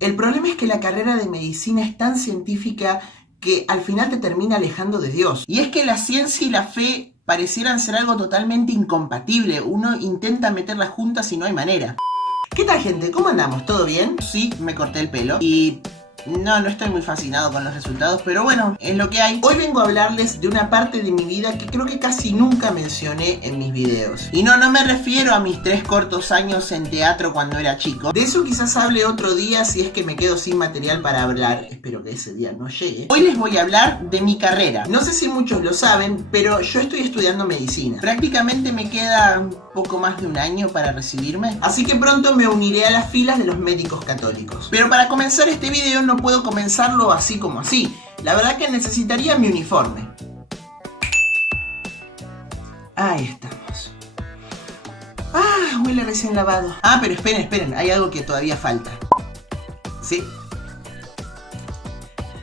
El problema es que la carrera de medicina es tan científica que al final te termina alejando de Dios. Y es que la ciencia y la fe parecieran ser algo totalmente incompatible. Uno intenta meterlas juntas y no hay manera. ¿Qué tal, gente? ¿Cómo andamos? ¿Todo bien? Sí, me corté el pelo y... no estoy muy fascinado con los resultados, pero bueno, es lo que hay. Hoy vengo a hablarles de una parte de mi vida que creo que casi nunca mencioné en mis videos. Y no me refiero a mis 3 cortos años en teatro cuando era chico. De eso quizás hable otro día si es que me quedo sin material para hablar. Espero que ese día no llegue. Hoy les voy a hablar de mi carrera. No sé si muchos lo saben, pero yo estoy estudiando medicina. Prácticamente me queda un poco más de un año para recibirme. Así que pronto me uniré a las filas de los médicos católicos. Pero para comenzar este video no puedo comenzarlo así como así. La verdad que necesitaría mi uniforme. Ahí estamos. Huele recién lavado. Pero esperen, hay algo que todavía falta. ¿Sí?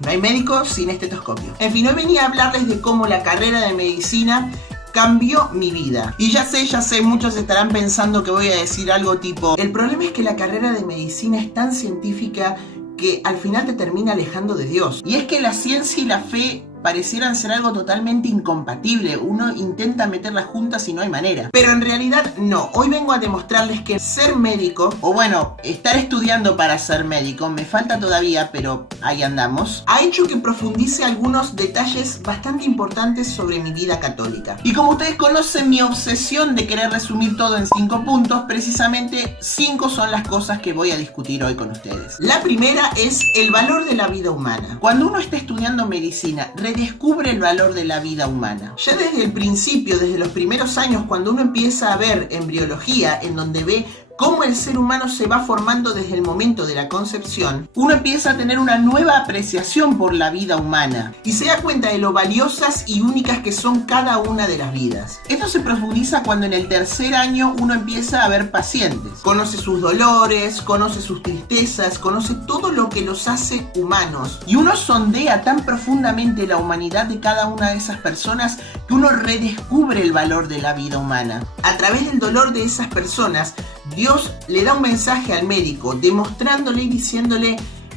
No hay médico sin estetoscopio. En fin, hoy venía a hablarles de cómo la carrera de medicina cambió mi vida. Y ya sé, muchos estarán pensando que voy a decir algo tipo: el problema es que la carrera de medicina es tan científica que al final te termina alejando de Dios. Y es que la ciencia y la fe parecieran ser algo totalmente incompatible. Uno intenta meterlas juntas y no hay manera. Pero en realidad no. Hoy vengo a demostrarles que ser médico, o bueno, estar estudiando para ser médico, me falta todavía, pero ahí andamos, ha hecho que profundice algunos detalles bastante importantes sobre mi vida católica. Y como ustedes conocen mi obsesión de querer resumir todo en 5 puntos, precisamente 5 son las cosas que voy a discutir hoy con ustedes. La primera es el valor de la vida humana. Cuando uno está estudiando medicina, redescubre el valor de la vida humana. Ya desde el principio, desde los primeros años, cuando uno empieza a ver embriología, en donde ve cómo el ser humano se va formando desde el momento de la concepción, uno empieza a tener una nueva apreciación por la vida humana y se da cuenta de lo valiosas y únicas que son cada una de las vidas. Esto se profundiza cuando en el tercer año uno empieza a ver pacientes. Conoce sus dolores, conoce sus tristezas, conoce todo lo que los hace humanos. Y uno sondea tan profundamente la humanidad de cada una de esas personas que uno redescubre el valor de la vida humana. A través del dolor de esas personas, Dios le da un mensaje al médico, demostrándole y diciéndole: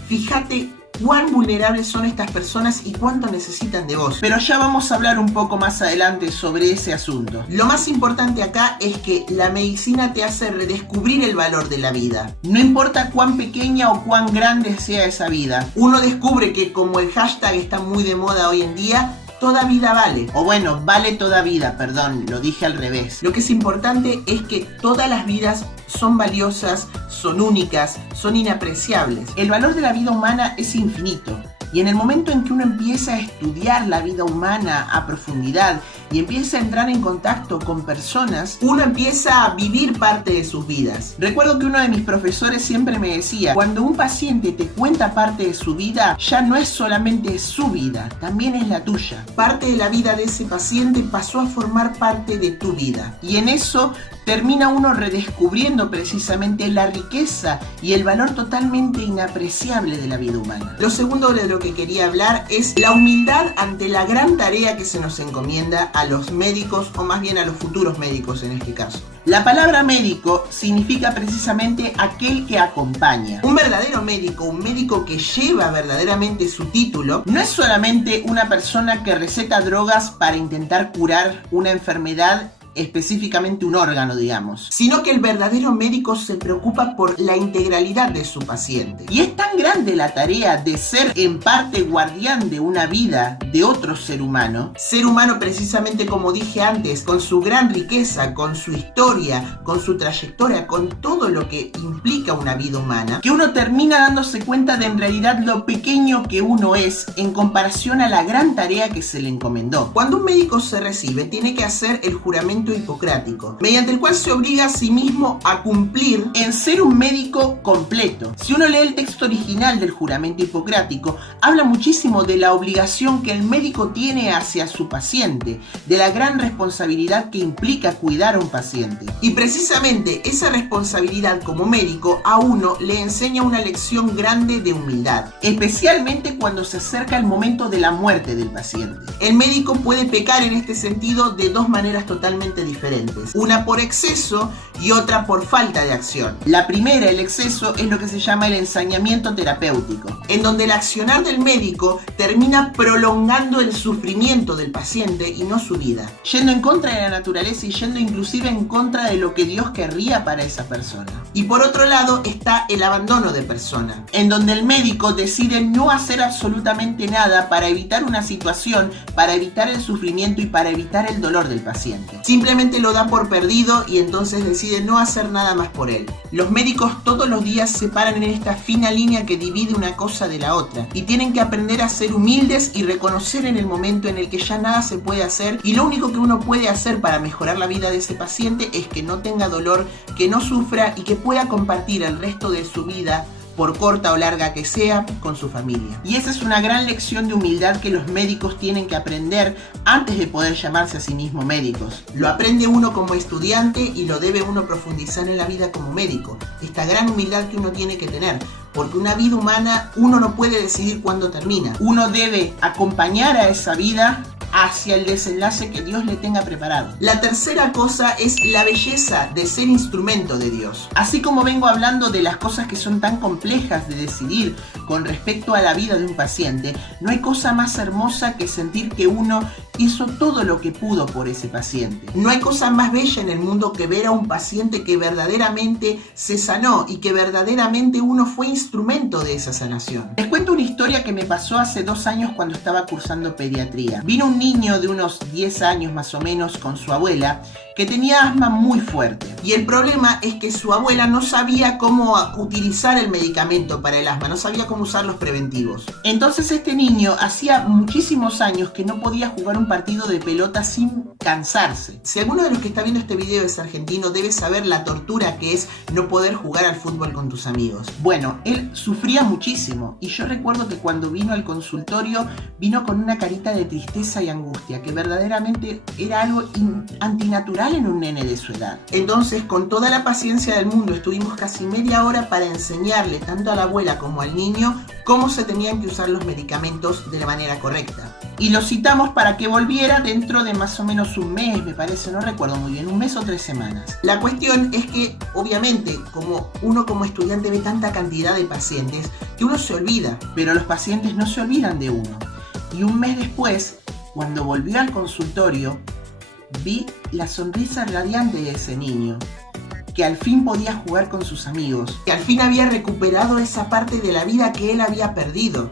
fíjate cuán vulnerables son estas personas y cuánto necesitan de vos. Pero ya vamos a hablar un poco más adelante sobre ese asunto. Lo más importante acá es que la medicina te hace redescubrir el valor de la vida. No importa cuán pequeña o cuán grande sea esa vida. Uno descubre que, como el hashtag está muy de moda hoy en día, toda vida vale. O bueno, vale toda vida, perdón, lo dije al revés. Lo que es importante es que todas las vidas son valiosas, son únicas, son inapreciables. El valor de la vida humana es infinito. Y en el momento en que uno empieza a estudiar la vida humana a profundidad y empieza a entrar en contacto con personas, uno empieza a vivir parte de sus vidas. Recuerdo que uno de mis profesores siempre me decía: cuando un paciente te cuenta parte de su vida, ya no es solamente su vida, también es la tuya. Parte de la vida de ese paciente pasó a formar parte de tu vida. Y en eso termina uno redescubriendo precisamente la riqueza y el valor totalmente inapreciable de la vida humana. Lo segundo de lo que quería hablar es la humildad ante la gran tarea que se nos encomienda a los médicos, o más bien a los futuros médicos en este caso. La palabra médico significa precisamente aquel que acompaña. Un verdadero médico, un médico que lleva verdaderamente su título, no es solamente una persona que receta drogas para intentar curar una enfermedad, específicamente un órgano, digamos, sino que el verdadero médico se preocupa por la integralidad de su paciente. Y es tan grande la tarea de ser en parte guardián de una vida de otro ser humano precisamente como dije antes, con su gran riqueza, con su historia, con su trayectoria, con todo lo que implica una vida humana, que uno termina dándose cuenta de en realidad lo pequeño que uno es en comparación a la gran tarea que se le encomendó. Cuando un médico se recibe, tiene que hacer el juramento hipocrático, mediante el cual se obliga a sí mismo a cumplir en ser un médico completo. Si uno lee el texto original del juramento hipocrático, habla muchísimo de la obligación que el médico tiene hacia su paciente, de la gran responsabilidad que implica cuidar a un paciente. Y precisamente esa responsabilidad como médico a uno le enseña una lección grande de humildad, especialmente cuando se acerca el momento de la muerte del paciente. El médico puede pecar en este sentido de 2 maneras totalmente totalmente diferentes. Una por exceso y otra por falta de acción. La primera, el exceso, es lo que se llama el ensañamiento terapéutico, en donde el accionar del médico termina prolongando el sufrimiento del paciente y no su vida, yendo en contra de la naturaleza y yendo inclusive en contra de lo que Dios querría para esa persona. Y por otro lado está el abandono de persona, en donde el médico decide no hacer absolutamente nada para evitar una situación, para evitar el sufrimiento y para evitar el dolor del paciente. Simplemente lo da por perdido y entonces decide no hacer nada más por él. Los médicos todos los días se paran en esta fina línea que divide una cosa de la otra y tienen que aprender a ser humildes y reconocer en el momento en el que ya nada se puede hacer, y lo único que uno puede hacer para mejorar la vida de ese paciente es que no tenga dolor, que no sufra y que pueda compartir el resto de su vida, por corta o larga que sea, con su familia. Y esa es una gran lección de humildad que los médicos tienen que aprender antes de poder llamarse a sí mismos médicos. Lo aprende uno como estudiante y lo debe uno profundizar en la vida como médico. Esta gran humildad que uno tiene que tener, porque una vida humana uno no puede decidir cuándo termina. Uno debe acompañar a esa vida hacia el desenlace que Dios le tenga preparado. La tercera cosa es la belleza de ser instrumento de Dios. Así como vengo hablando de las cosas que son tan complejas de decidir con respecto a la vida de un paciente, no hay cosa más hermosa que sentir que uno hizo todo lo que pudo por ese paciente. No hay cosa más bella en el mundo que ver a un paciente que verdaderamente se sanó y que verdaderamente uno fue instrumento de esa sanación. Les cuento una historia que me pasó hace 2 años cuando estaba cursando pediatría. Vino un niño de unos 10 años más o menos con su abuela que tenía asma muy fuerte. Y el problema es que su abuela no sabía cómo utilizar el medicamento para el asma, no sabía cómo usar los preventivos. Entonces este niño hacía muchísimos años que no podía jugar un partido de pelota sin cansarse. Si alguno de los que está viendo este video es argentino, debe saber la tortura que es no poder jugar al fútbol con tus amigos. Bueno, él sufría muchísimo y yo recuerdo que cuando vino al consultorio vino con una carita de tristeza y angustia, que verdaderamente era algo antinatural en un nene de su edad. Entonces, con toda la paciencia del mundo, estuvimos casi media hora para enseñarle tanto a la abuela como al niño cómo se tenían que usar los medicamentos de la manera correcta. Y lo citamos para que volviera dentro de más o menos un mes, me parece, no recuerdo muy bien, 1 mes o 3 semanas. La cuestión es que, obviamente, como uno como estudiante ve tanta cantidad de pacientes, que uno se olvida, pero los pacientes no se olvidan de uno. Y 1 mes después, cuando volvió al consultorio, vi la sonrisa radiante de ese niño, que al fin podía jugar con sus amigos, que al fin había recuperado esa parte de la vida que él había perdido.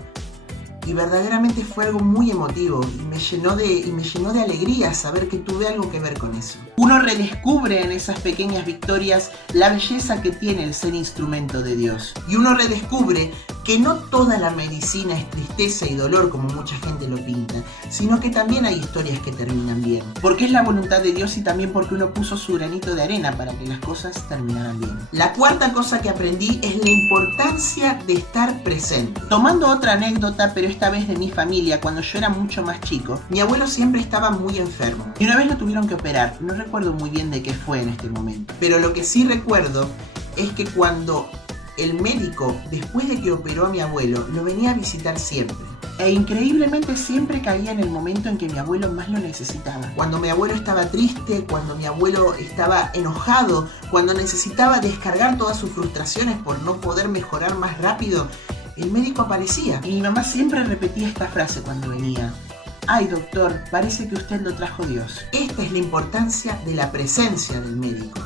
Y verdaderamente fue algo muy emotivo y me llenó de alegría saber que tuve algo que ver con eso. Uno redescubre en esas pequeñas victorias la belleza que tiene el ser instrumento de Dios. Y uno redescubre que no toda la medicina es tristeza y dolor como mucha gente lo pinta, sino que también hay historias que terminan bien. Porque es la voluntad de Dios y también porque uno puso su granito de arena para que las cosas terminaran bien. La cuarta cosa que aprendí es la importancia de estar presente. Tomando otra anécdota, pero esta vez de mi familia, cuando yo era mucho más chico, mi abuelo siempre estaba muy enfermo. Y una vez lo tuvieron que operar, no recuerdo muy bien de qué fue en este momento. Pero lo que sí recuerdo es que cuando el médico, después de que operó a mi abuelo, lo venía a visitar siempre. E increíblemente siempre caía en el momento en que mi abuelo más lo necesitaba. Cuando mi abuelo estaba triste, cuando mi abuelo estaba enojado, cuando necesitaba descargar todas sus frustraciones por no poder mejorar más rápido, el médico aparecía. Y mi mamá siempre repetía esta frase cuando venía: "Ay, doctor, parece que usted lo trajo Dios". Esta es la importancia de la presencia del médico.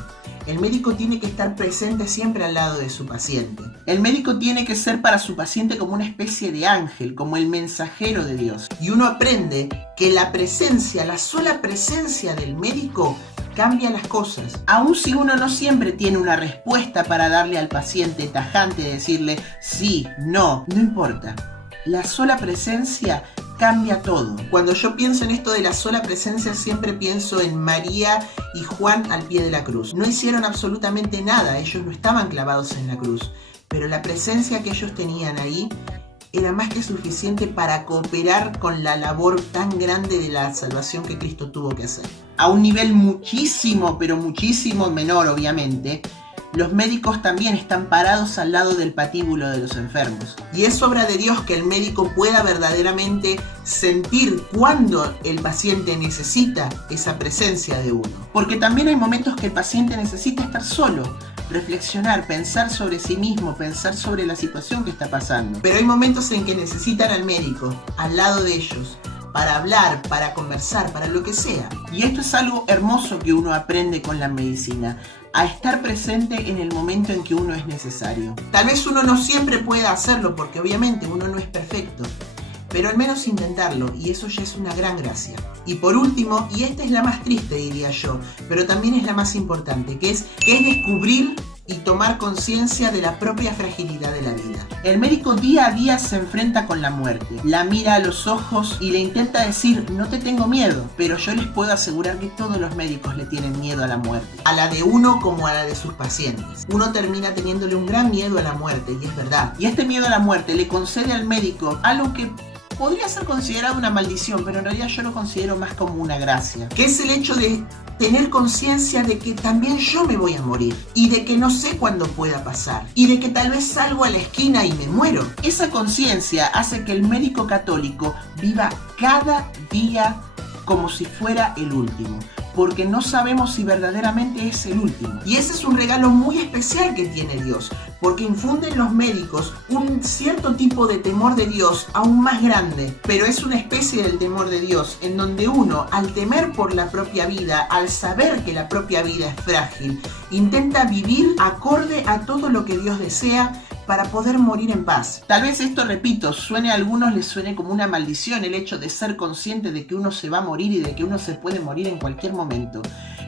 El médico tiene que estar presente siempre al lado de su paciente. El médico tiene que ser para su paciente como una especie de ángel, como el mensajero de Dios. Y uno aprende que la presencia, la sola presencia del médico cambia las cosas. Aun si uno no siempre tiene una respuesta para darle al paciente tajante, decirle sí, no importa. La sola presencia cambia todo. Cuando yo pienso en esto de la sola presencia, siempre pienso en María y Juan al pie de la cruz. No hicieron absolutamente nada, ellos no estaban clavados en la cruz, pero la presencia que ellos tenían ahí era más que suficiente para cooperar con la labor tan grande de la salvación que Cristo tuvo que hacer. A un nivel muchísimo, pero muchísimo menor, obviamente, los médicos también están parados al lado del patíbulo de los enfermos. Y es obra de Dios que el médico pueda verdaderamente sentir cuando el paciente necesita esa presencia de uno. Porque también hay momentos que el paciente necesita estar solo, reflexionar, pensar sobre sí mismo, pensar sobre la situación que está pasando. Pero hay momentos en que necesitan al médico al lado de ellos, para hablar, para conversar, para lo que sea. Y esto es algo hermoso que uno aprende con la medicina, a estar presente en el momento en que uno es necesario. Tal vez uno no siempre pueda hacerlo, porque obviamente uno no es perfecto, pero al menos intentarlo, y eso ya es una gran gracia. Y por último, y esta es la más triste diría yo, pero también es la más importante, que es descubrir y tomar conciencia de la propia fragilidad de la vida. El médico día a día se enfrenta con la muerte, la mira a los ojos y le intenta decir: no te tengo miedo, pero yo les puedo asegurar que todos los médicos le tienen miedo a la muerte, a la de uno como a la de sus pacientes. Uno termina teniéndole un gran miedo a la muerte, y es verdad. Y este miedo a la muerte le concede al médico algo que podría ser considerado una maldición, pero en realidad yo lo considero más como una gracia, que es el hecho de tener conciencia de que también yo me voy a morir, y de que no sé cuándo pueda pasar, y de que tal vez salgo a la esquina y me muero. Esa conciencia hace que el médico católico viva cada día como si fuera el último, porque no sabemos si verdaderamente es el último. Y ese es un regalo muy especial que tiene Dios, porque infunde en los médicos un cierto tipo de temor de Dios aún más grande, pero es una especie del temor de Dios en donde uno, al temer por la propia vida, al saber que la propia vida es frágil, intenta vivir acorde a todo lo que Dios desea para poder morir en paz. Tal vez esto, repito, a algunos les suene como una maldición, el hecho de ser consciente de que uno se va a morir y de que uno se puede morir en cualquier momento.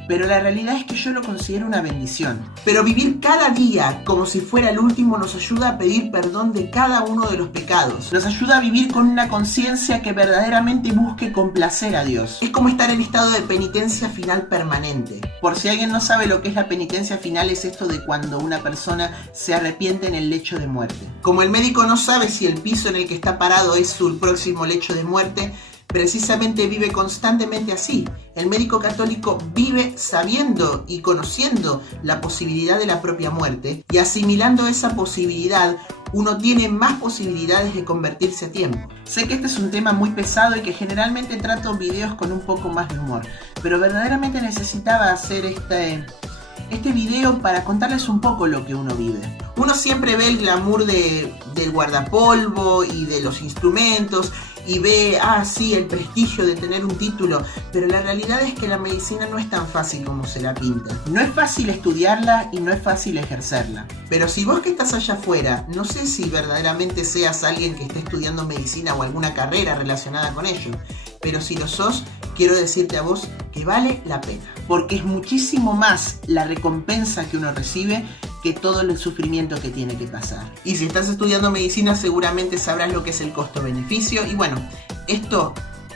Pero la realidad es que yo lo considero una bendición. Pero vivir cada día como si fuera el último nos ayuda a pedir perdón de cada uno de los pecados. Nos ayuda a vivir con una conciencia que verdaderamente busque complacer a Dios. Es como estar en estado de penitencia final permanente. Por si alguien no sabe lo que es la penitencia final, es esto de cuando una persona se arrepiente en el lecho de muerte. Como el médico no sabe si el piso en el que está parado es su próximo lecho de muerte, precisamente vive constantemente así. El médico católico vive sabiendo y conociendo la posibilidad de la propia muerte, y asimilando esa posibilidad, uno tiene más posibilidades de convertirse a tiempo. Sé que este es un tema muy pesado y que generalmente trato videos con un poco más de humor, pero verdaderamente necesitaba hacer este video para contarles un poco lo que uno vive. Uno siempre ve el glamour del guardapolvo y de los instrumentos, y ve, sí, el prestigio de tener un título, pero la realidad es que la medicina no es tan fácil como se la pinta. No es fácil estudiarla y no es fácil ejercerla. Pero si vos que estás allá afuera, no sé si verdaderamente seas alguien que esté estudiando medicina o alguna carrera relacionada con ello, pero si lo sos, quiero decirte a vos que vale la pena, porque es muchísimo más la recompensa que uno recibe que todo el sufrimiento que tiene que pasar. Y si estás estudiando medicina, seguramente sabrás lo que es el costo-beneficio, y bueno, esto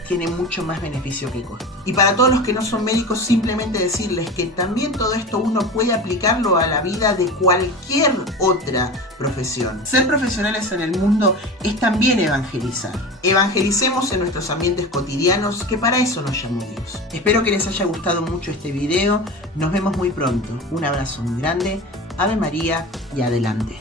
tiene mucho más beneficio que costo. Y para todos los que no son médicos, simplemente decirles que también todo esto uno puede aplicarlo a la vida de cualquier otra profesión. Ser profesionales en el mundo es también evangelizar. Evangelicemos en nuestros ambientes cotidianos, que para eso nos llamó Dios. Espero que les haya gustado mucho este video. Nos vemos muy pronto. Un abrazo muy grande. Ave María y adelante.